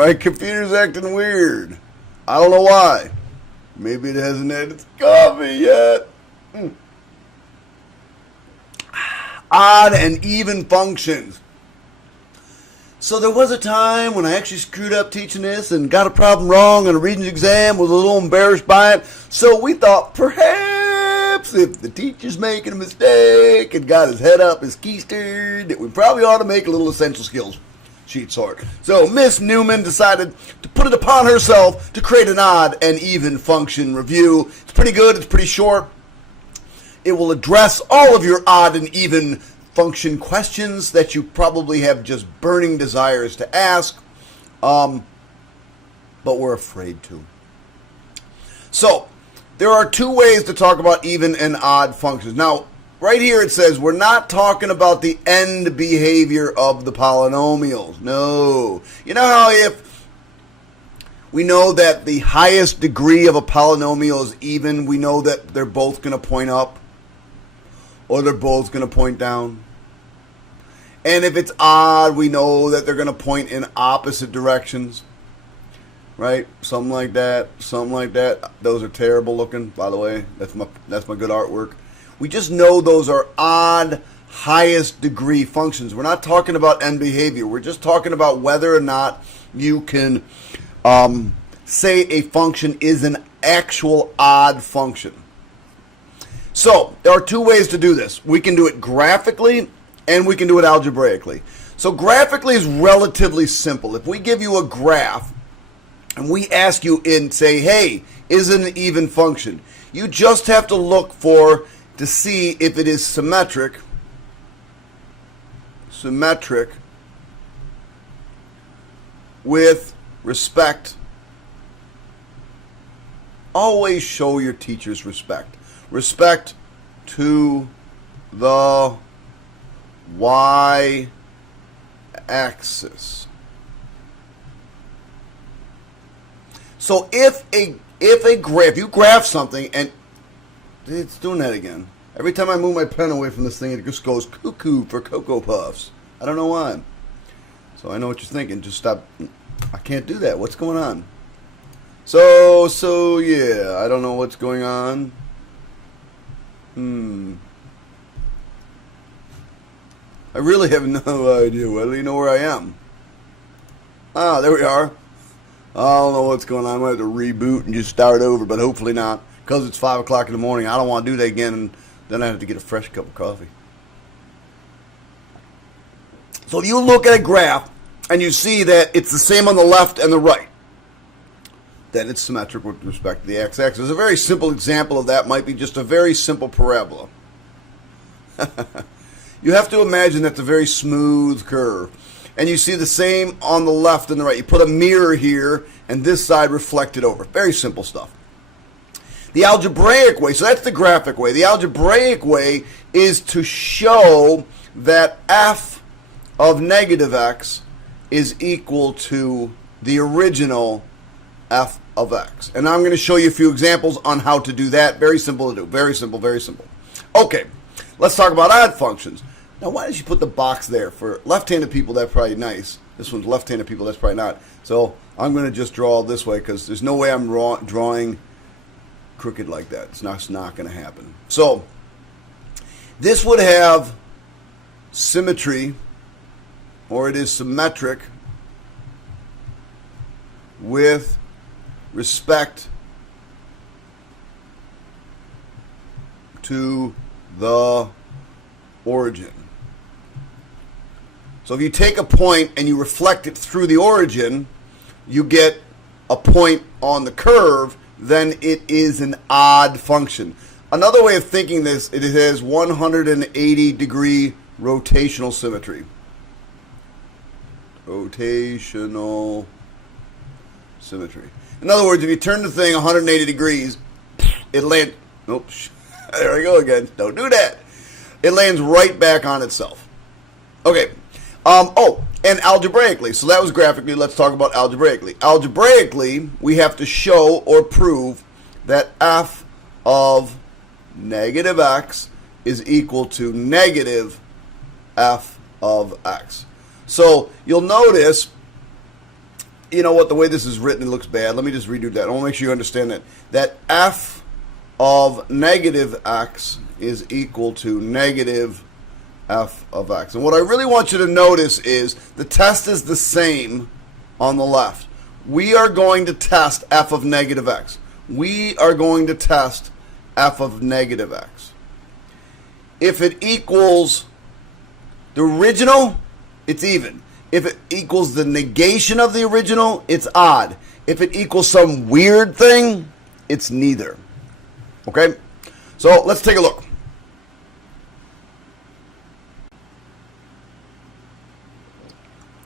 my computer's acting weird. I don't know why. Maybe it hasn't had its coffee yet. Odd and even functions. So there was a time when I actually screwed up teaching this and got a problem wrong on a Regents exam, was a little embarrassed by it. So we thought perhaps if the teacher's making a mistake and got his head up his keister, that we probably ought to make a little essential skills sheet sort. So Miss Newman decided to put it upon herself to create an odd and even function review. It's pretty good. It's pretty short. It will address all of your odd and even function questions that you probably have just burning desires to ask, but we're afraid to. So there are two ways to talk about even and odd functions. Now, right here it says we're not talking about the end behavior of the polynomials. No. You know how if we know that the highest degree of a polynomial is even, we know that they're both going to point up or they're both going to point down. And if it's odd, we know that they're going to point in opposite directions. Right? Something like that. Something like that. Those are terrible looking, by the way. That's my good artwork. We just know those are odd, highest degree functions. We're not talking about end behavior. We're just talking about whether or not you can say a function is an actual odd function. So there are two ways to do this. We can do it graphically and we can do it algebraically. So graphically is relatively simple. If we give you a graph and we ask you and say, hey, is it an even function? You just have to look to see if it is symmetric with respect. Always show your teachers respect. Respect to the y-axis. So if you graph something, and it's doing that again. Every time I move my pen away from this thing, it just goes cuckoo for Cocoa Puffs. I don't know why. So I know what you're thinking. Just stop. I can't do that. What's going on? So yeah, I don't know what's going on. I really have no idea. Well, do you know where I am? Ah, there we are. I don't know what's going on. I'm going to have to reboot and just start over, but hopefully not. Because it's 5 o'clock in the morning. I don't want to do that again, and then I have to get a fresh cup of coffee. So if you look at a graph, and you see that it's the same on the left and the right, then it's symmetric with respect to the x-axis. A very simple example of that might be just a very simple parabola. You have to imagine that's a very smooth curve. And you see the same on the left and the right. You put a mirror here, and this side reflected over. Very simple stuff. The algebraic way, so that's the graphic way. The algebraic way is to show that f of negative x is equal to the original f of x. And I'm going to show you a few examples on how to do that. Very simple to do. Very simple, very simple. Okay, let's talk about odd functions. Now, why did you put the box there? For left-handed people, that's probably nice. This one's left-handed people, that's probably not. So I'm going to just draw this way because there's no way I'm drawing crooked like that. It's not going to happen. So this would have symmetry, or it is symmetric with respect to the origin. So if you take a point and you reflect it through the origin, you get a point on the curve, then it is an odd function. Another way of thinking this, it has 180 degree rotational symmetry. Rotational symmetry. In other words, if you turn the thing 180 degrees, it lands. Oops, there we go again. Don't do that. It lands right back on itself. Okay. And algebraically. So that was graphically. Let's talk about algebraically. Algebraically, we have to show or prove that f of negative x is equal to negative f of x. So you'll notice you know what, the way this is written, it looks bad. Let me just redo that. I want to make sure you understand that. That f of negative x is equal to negative f of x. And what I really want you to notice is the test is the same on the left. We are going to test f of negative x. We are going to test f of negative x. If it equals the original, it's even. If it equals the negation of the original, it's odd. If it equals some weird thing, it's neither. Okay? So let's take a look.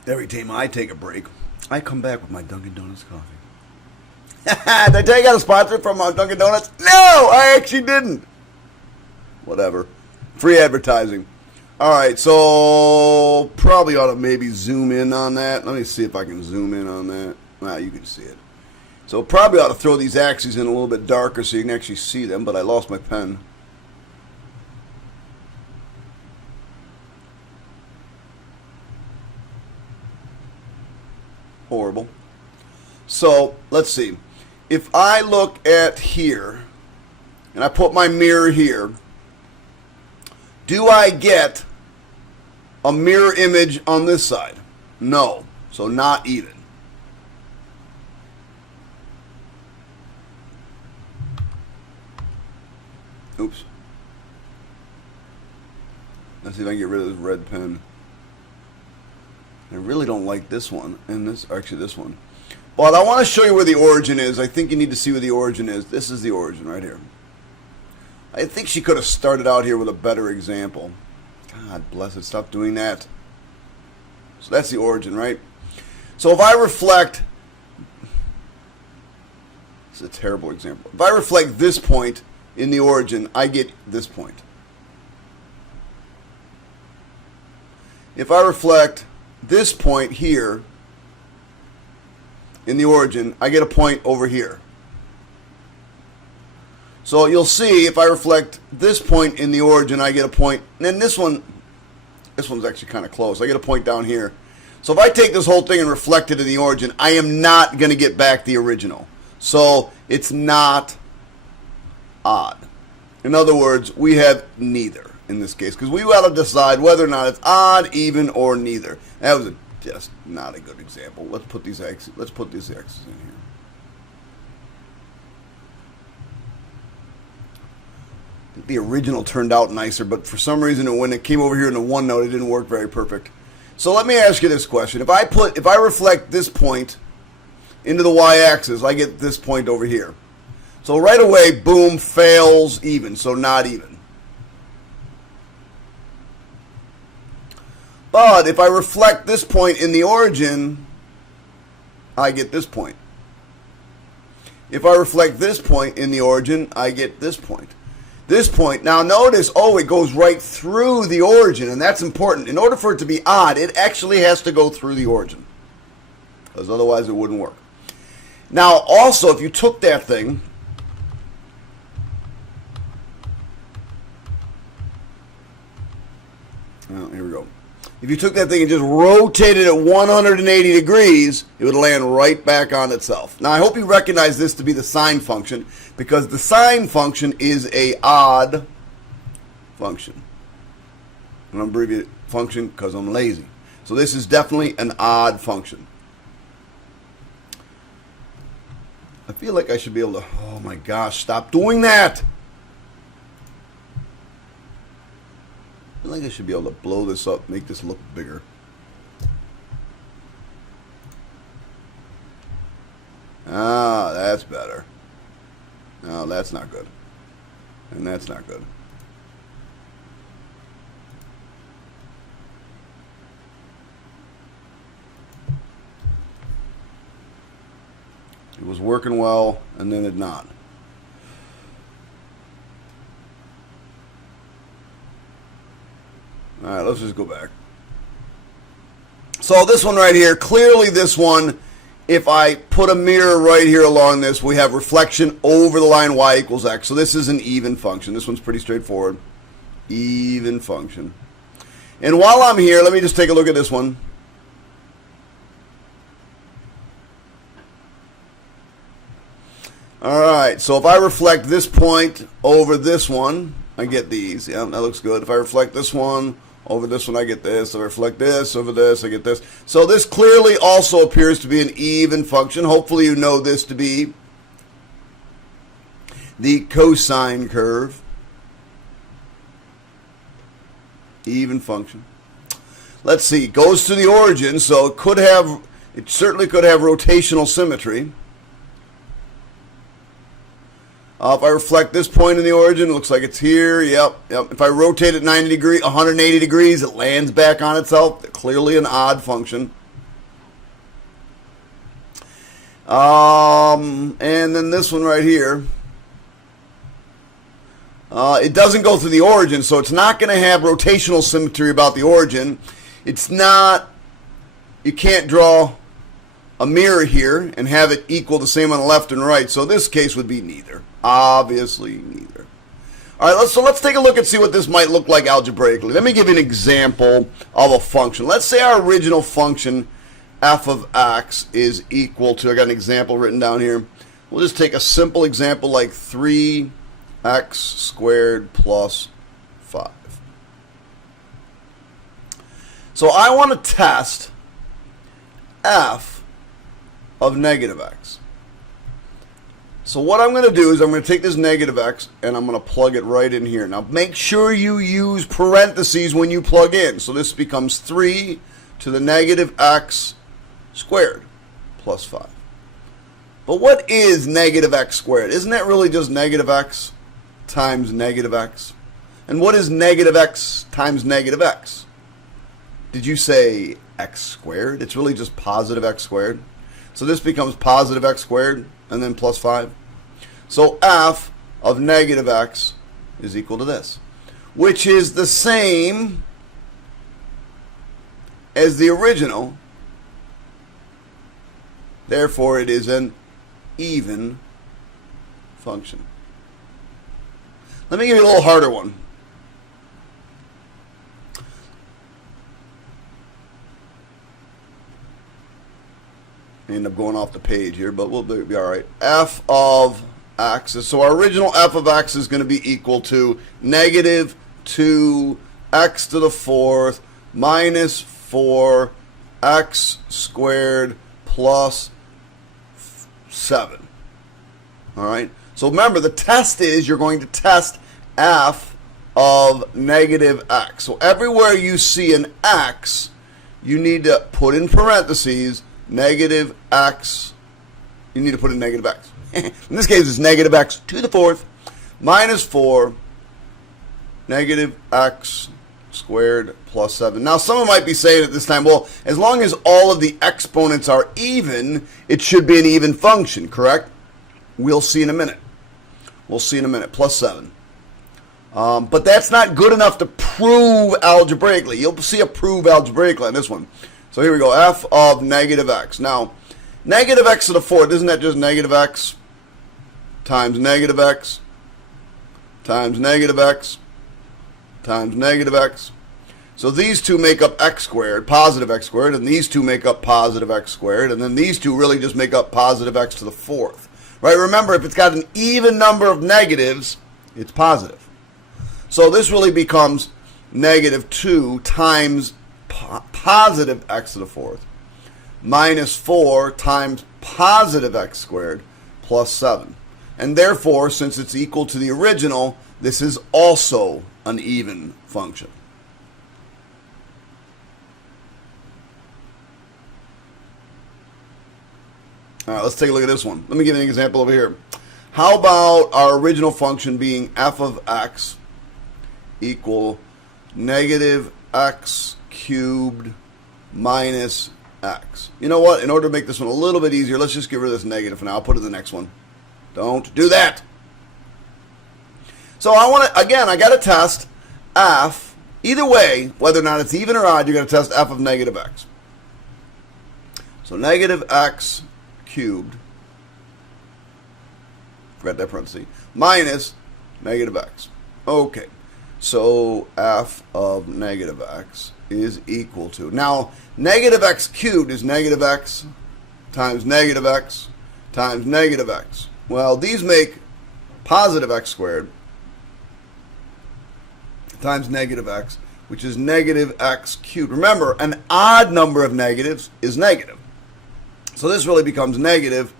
Every time I take a break, I come back with my Dunkin' Donuts coffee. Did I tell you I got a sponsor from Dunkin' Donuts? No, I actually didn't. Whatever. Free advertising. All right, so probably ought to maybe zoom in on that. Let me see if I can zoom in on that. Well, you can see it. So probably ought to throw these axes in a little bit darker so you can actually see them, but I lost my pen. Horrible. So let's see. If I look at here and I put my mirror here, do I get a mirror image on this side? No. So not even. Oops. Let's see if I can get rid of this red pen. I really don't like this one, and this, actually this one. But I want to show you where the origin is. I think you need to see where the origin is. This is the origin right here. I think she could have started out here with a better example. God bless it, stop doing that. So that's the origin, right? So if I reflect, this is a terrible example. If I reflect this point in the origin, I get this point. If I reflect this point here in the origin, I get a point over here. So you'll see if I reflect this point in the origin, I get a point. And then this one's actually kind of close. I get a point down here. So if I take this whole thing and reflect it in the origin, I am not going to get back the original. So it's not odd. In other words, we have neither in this case, because we got to decide whether or not it's odd, even, or neither. That was just not a good example. Let's put these x's in here. The original turned out nicer, but for some reason when it came over here in the OneNote, it didn't work very perfect. So let me ask you this question. If I reflect this point into the y-axis, I get this point over here. So right away, boom, fails even, so not even. But if I reflect this point in the origin, I get this point. If I reflect this point in the origin, I get this point. This point, now notice, it goes right through the origin, and that's important. In order for it to be odd, it actually has to go through the origin, because otherwise it wouldn't work. Now also, if you took that thing, here we go. If you took that thing and just rotated it 180 degrees, it would land right back on itself. Now, I hope you recognize this to be the sine function, because the sine function is a odd function. And I'm abbreviating function because I'm lazy. So this is definitely an odd function. I feel like I should be able to, oh my gosh, stop doing that. I feel like I should be able to blow this up, make this look bigger. Ah, that's better. No, that's not good. And that's not good. It was working well, and then it not. All right, let's just go back. So this one right here, clearly this one, if I put a mirror right here along this, we have reflection over the line y equals x. So this is an even function. This one's pretty straightforward. Even function. And while I'm here, let me just take a look at this one. All right, so if I reflect this point over this one, I get these. Yeah, that looks good. If I reflect this one over this one, I get this. If I reflect this over this, I get this. So this clearly also appears to be an even function. Hopefully you know this to be the cosine curve. Even function. Let's see, goes to the origin, so it certainly could have rotational symmetry. If I reflect this point in the origin, it looks like it's here. Yep. If I rotate it 180 degrees, it lands back on itself. Clearly an odd function. And then this one right here. It doesn't go through the origin, so it's not going to have rotational symmetry about the origin. It's not, you can't draw a mirror here and have it equal the same on the left and right. So this case would be neither. Obviously neither. All right, so let's take a look and see what this might look like algebraically. Let me give you an example of a function. Let's say our original function f of x is equal to, I got an example written down here. We'll just take a simple example like 3x squared plus 5. So I want to test f of negative x. So what I'm going to do is I'm going to take this negative x and I'm going to plug it right in here. Now make sure you use parentheses when you plug in. So this becomes 3 to the negative x squared plus 5. But what is negative x squared? Isn't that really just negative x times negative x? And what is negative x times negative x? Did you say x squared? It's really just positive x squared. So this becomes positive x squared and then plus 5. So f of negative x is equal to this, which is the same as the original. Therefore, it is an even function. Let me give you a little harder one. I end up going off the page here, but we'll be all right. F of x. So our original f of x is going to be equal to negative 2x to the fourth minus 4x squared plus 7. All right. So remember, the test is you're going to test f of negative x. So everywhere you see an x, you need to put in parentheses negative x. You need to put in negative x. In this case, it's negative x to the fourth minus 4 negative x squared plus 7. Now, someone might be saying at this time, well, as long as all of the exponents are even, it should be an even function, correct? We'll see in a minute. We'll see in a minute. Plus 7. But that's not good enough to prove algebraically. You'll see a prove algebraically on this one. So here we go. F of negative x. Now, negative x to the fourth, isn't that just negative x times negative x times negative x times negative x? So these two make up x squared, positive x squared, and these two make up positive x squared, and then these two really just make up positive x to the fourth. Right? Remember, if it's got an even number of negatives, it's positive. So this really becomes negative 2 times positive x to the fourth minus 4 times positive x squared plus 7. And therefore, since it's equal to the original, this is also an even function. All right, let's take a look at this one. Let me give you an example over here. How about our original function being f of x equal negative x cubed minus x. You know what? In order to make this one a little bit easier, let's just get rid of this negative for now. I'll put it in the next one. Don't do that. So I want to, again, I got to test f. Either way, whether or not it's even or odd, you're going to test f of negative x. So negative x cubed, forgot that parenthesis, minus negative x. Okay. So f of negative x is equal to, now negative x cubed is negative x times negative x times negative x. Well, these make positive x squared times negative x, which is negative x cubed. Remember, an odd number of negatives is negative. So this really becomes negative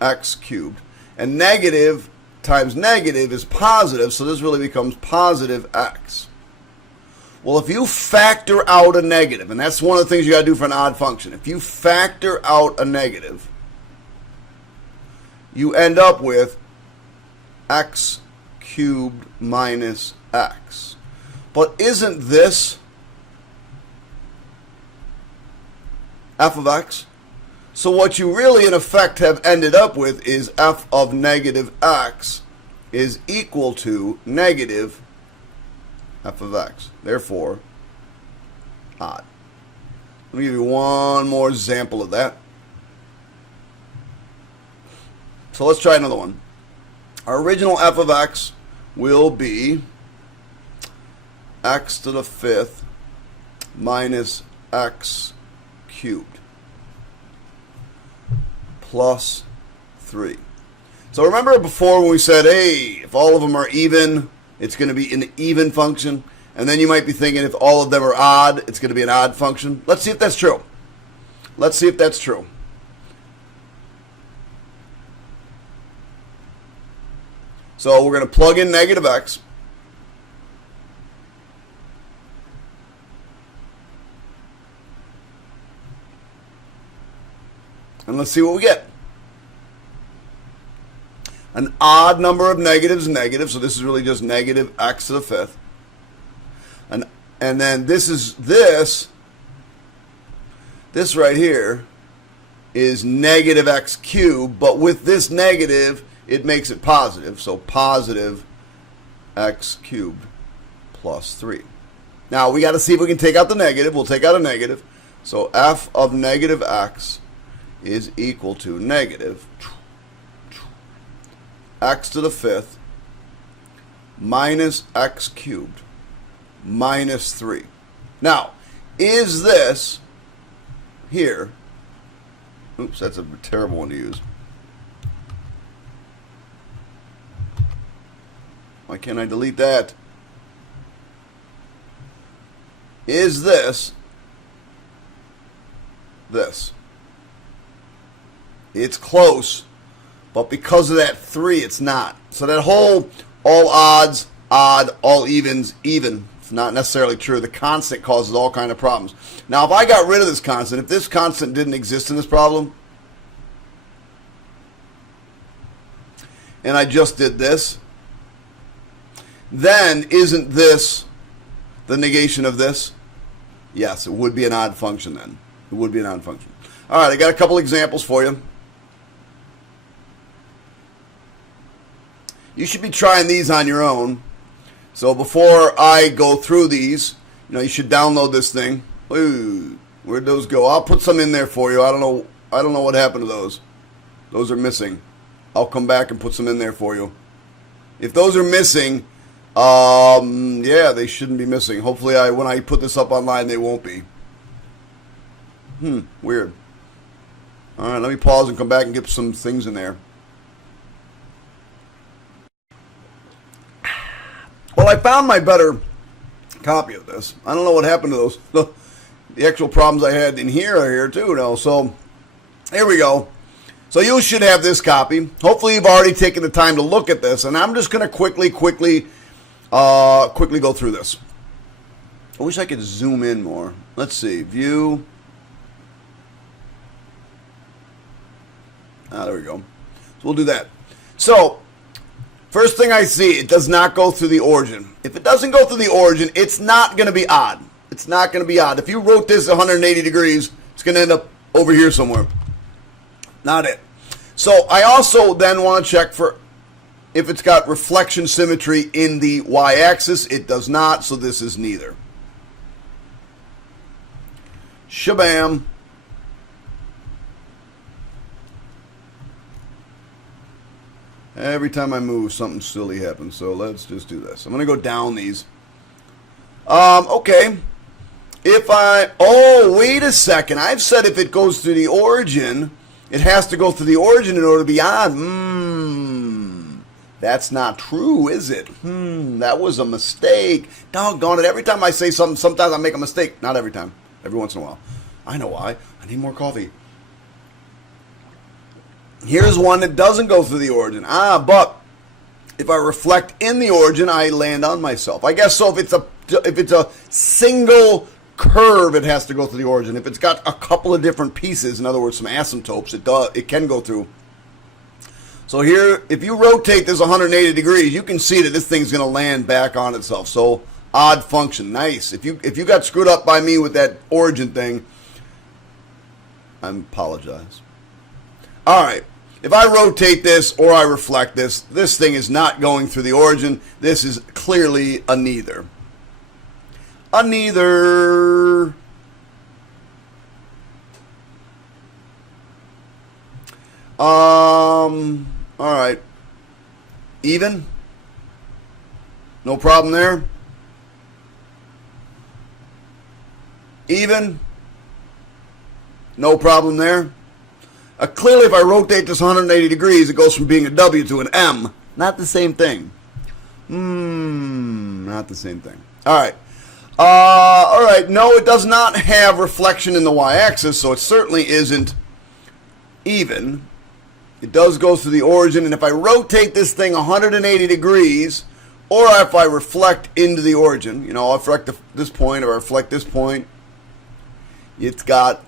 x cubed. And negative times negative is positive, so this really becomes positive x. Well, if you factor out a negative, and that's one of the things you got to do for an odd function, if you factor out a negative, you end up with x cubed minus x. But isn't this f of x? So what you really in effect have ended up with is f of negative x is equal to negative f of x. Therefore, odd. Let me give you one more example of that. So let's try another one. Our original f of x will be x to the fifth minus x cubed plus 3. So remember before when we said, hey, if all of them are even, it's going to be an even function. And then you might be thinking if all of them are odd, it's going to be an odd function. Let's see if that's true. Let's see if that's true. So we're going to plug in negative x. And let's see what we get. An odd number of negatives, negative, so this is really just negative x to the fifth. And then this right here is negative x cubed, but with this negative, it makes it positive, so positive x cubed plus 3. Now, we got to see if we can take out the negative. We'll take out a negative. So f of negative x is equal to negative x to the fifth minus x cubed minus 3. Now, is this here, oops, that's a terrible one to use. Why can't I delete that? Is this? It's close, but because of that 3, it's not. So that whole all odds, odd, all evens, even, it's not necessarily true. The constant causes all kind of problems. Now, if I got rid of this constant, if this constant didn't exist in this problem, and I just did this, then isn't this the negation of this? Yes, it would be an odd function then. It would be an odd function. All right, I got a couple examples for you. You should be trying these on your own. So before I go through these, you should download this thing. Ooh, where'd those go? I'll put some in there for you. I don't know what happened to those. Those are missing. I'll come back and put some in there for you. If those are missing, yeah, they shouldn't be missing. Hopefully, when I put this up online, they won't be. Weird. All right, let me pause and come back and get some things in there. Well, I found my better copy of this. I don't know what happened to those. The actual problems I had in here are here too now. So here we go. So you should have this copy. Hopefully you've already taken the time to look at this. And I'm just going to quickly go through this. I wish I could zoom in more. Let's see. View. There we go. So we'll do that. So first thing I see, it does not go through the origin. If it doesn't go through the origin, it's not going to be odd. It's not going to be odd. If you wrote this 180 degrees, it's going to end up over here somewhere. Not it. So I also then want to check for if it's got reflection symmetry in the y-axis. It does not, so this is neither. Shabam. Every time I move, something silly happens. So let's just do this. I'm going to go down these. Okay. Oh, wait a second. I've said if it goes through the origin, it has to go through the origin in order to be odd. That's not true, is it? That was a mistake. Doggone it. Every time I say something, sometimes I make a mistake. Not every time. Every once in a while. I know why. I need more coffee. Here's one that doesn't go through the origin. But if I reflect in the origin, I land on myself. I guess so. If it's a single curve, it has to go through the origin. If it's got a couple of different pieces, in other words, some asymptotes, it can go through. So here, if you rotate this 180 degrees, you can see that this thing's going to land back on itself. So odd function, nice. If you got screwed up by me with that origin thing, I apologize. All right. If I rotate this or I reflect this, this thing is not going through the origin. This is clearly a neither. A neither. All right. Even? No problem there. Even? No problem there. Clearly, if I rotate this 180 degrees, it goes from being a W to an M. Not the same thing. Not the same thing. All right. All right. No, it does not have reflection in the y-axis, so it certainly isn't even. It does go through the origin, and if I rotate this thing 180 degrees, or if I reflect into the origin, I'll reflect this point, or I reflect this point, it's got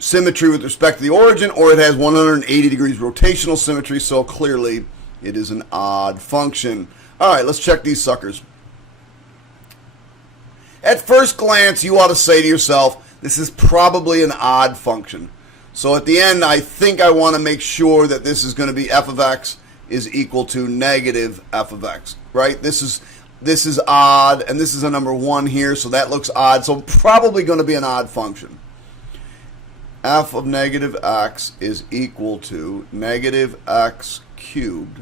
symmetry with respect to the origin, or it has 180 degrees rotational symmetry, so clearly it is an odd function. All right, let's check these suckers. At first glance, you ought to say to yourself, this is probably an odd function. So at the end, I think I want to make sure that this is going to be f of x is equal to negative f of x, right? This is odd, and this is a number 1 here, so that looks odd. So probably going to be an odd function. F of negative x is equal to negative x cubed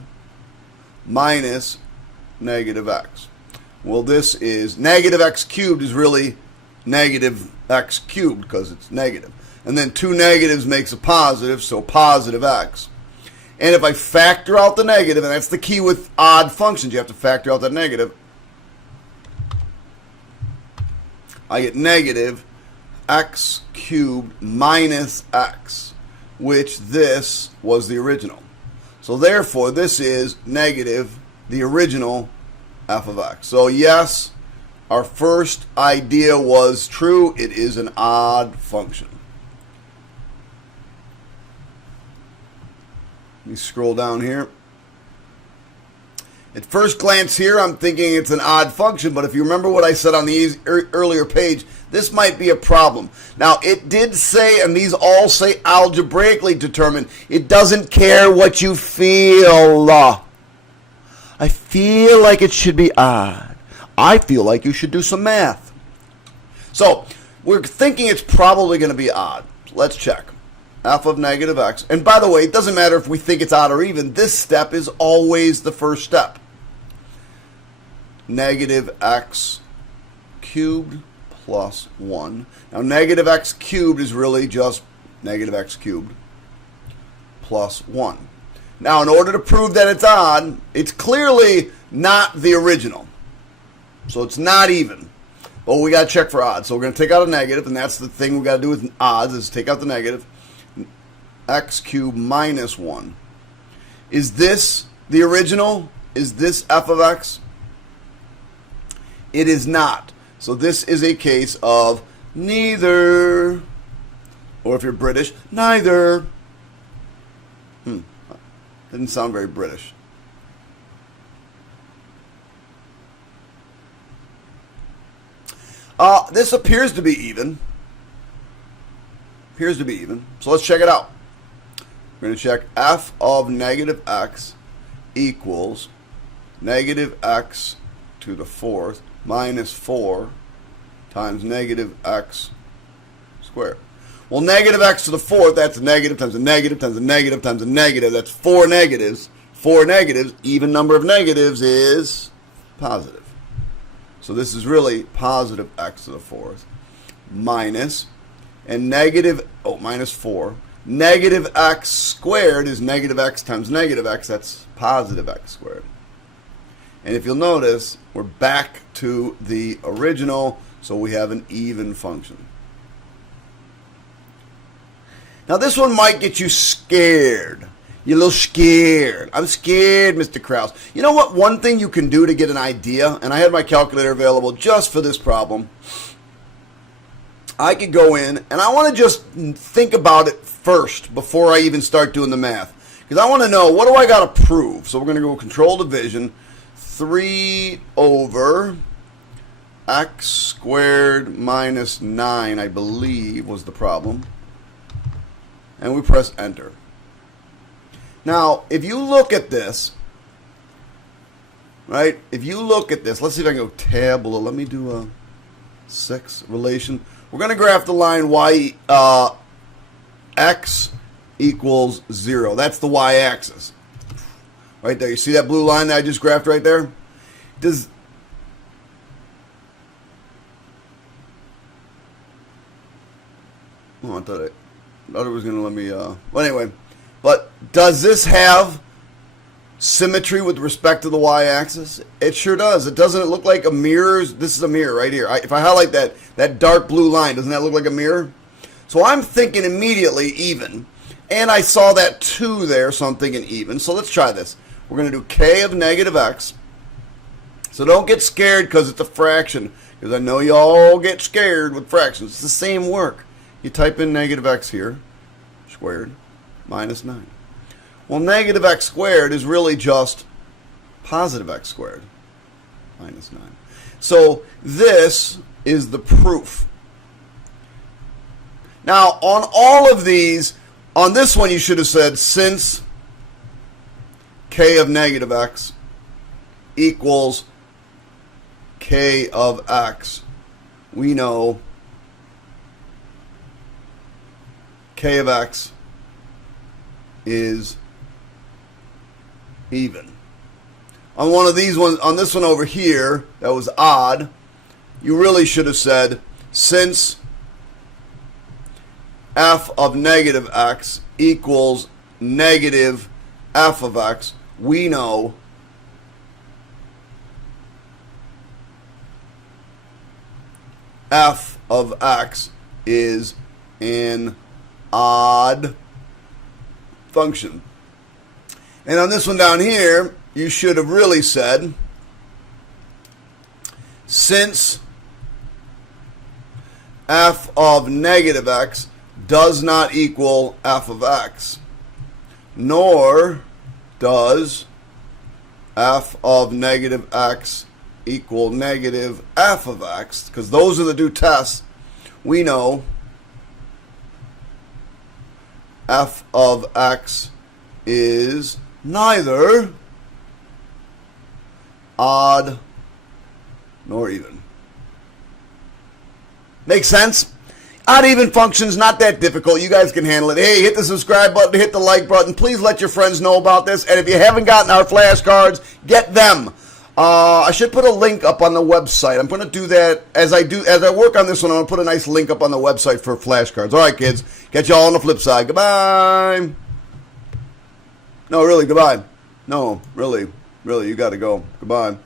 minus negative x. Well, this is negative x cubed is really negative x cubed because it's negative. And then 2 negatives makes a positive, so positive x. And if I factor out the negative, and that's the key with odd functions, you have to factor out that negative, I get negative x cubed minus x, which this was the original. So therefore, this is negative the original f of x. So yes, our first idea was true. It is an odd function. Let me scroll down here. At first glance here, I'm thinking it's an odd function, but if you remember what I said on the earlier page, this might be a problem. Now, it did say, and these all say algebraically determined, it doesn't care what you feel. I feel like it should be odd. I feel like you should do some math. So, we're thinking it's probably going to be odd. So let's check. F of negative x. And by the way, it doesn't matter if we think it's odd or even. This step is always the first step. Negative x cubed plus 1. Now, negative x cubed is really just negative x cubed plus 1. Now, in order to prove that it's odd, it's clearly not the original. So it's not even. But we got to check for odd. So we're going to take out a negative, and that's the thing we got to do with odds is take out the negative. X cubed minus 1. Is this the original? Is this f of x? It is not. So this is a case of neither. Or if you're British, neither. Didn't sound very British. This appears to be even. Appears to be even. So let's check it out. We're going to check f of negative x equals negative x to the 4th minus 4 times negative x squared. Well, negative x to the 4th, that's a negative times a negative times a negative times a negative. That's 4 negatives. 4 negatives, even number of negatives is positive. So this is really positive x to the 4th minus, and negative, minus 4. negative x squared is negative x times negative x. That's positive x squared. And if you'll notice, we're back to the original, so we have an even function. Now this one might get you scared. You're a little scared. I'm scared, Mr. Krause. You know what? One thing you can do to get an idea, and I had my calculator available just for this problem. I could go in, and I want to just think about it first before I even start doing the math. Because I want to know, what do I got to prove? So we're going to go control division. 3 over x squared minus 9, I believe, was the problem. And we press enter. Now, if you look at this, right? If you look at this, let's see if I can go tab below. Let me do a 6 relation. We're going to graph the line y x equals 0. That's the y-axis. Right there. You see that blue line that I just graphed right there? Oh, I thought it was going to let me... Well, anyway. But does this have symmetry with respect to the y-axis? It sure does. It doesn't look like a mirror. This is a mirror right here. If I highlight that dark blue line, doesn't that look like a mirror? So I'm thinking immediately even. And I saw that 2 there, so I'm thinking even. So let's try this. We're going to do k of negative x. So don't get scared because it's a fraction. Because I know you all get scared with fractions. It's the same work. You type in negative x here, squared, minus 9. Well, negative x squared is really just positive x squared, minus 9. So this is the proof. Now, on all of these, on this one you should have said, since k of negative x equals k of x, we know k of x is even. On one of these ones, on this one over here, that was odd, you really should have said, since f of negative x equals negative f of x, we know f of x is an odd function. And on this one down here, you should have really said, since f of negative x does not equal f of x, nor does f of negative x equal negative f of x, because those are the two tests, we know f of x is neither odd nor even. Make sense? Odd even functions, not that difficult. You guys can handle it. Hey, hit the subscribe button, hit the like button. Please let your friends know about this. And if you haven't gotten our flashcards, get them. I should put a link up on the website. I'm going to do that as I work on this one. I'm going to put a nice link up on the website for flashcards. All right, kids. Catch you all on the flip side. Goodbye. No, really, goodbye. No, really, you got to go. Goodbye.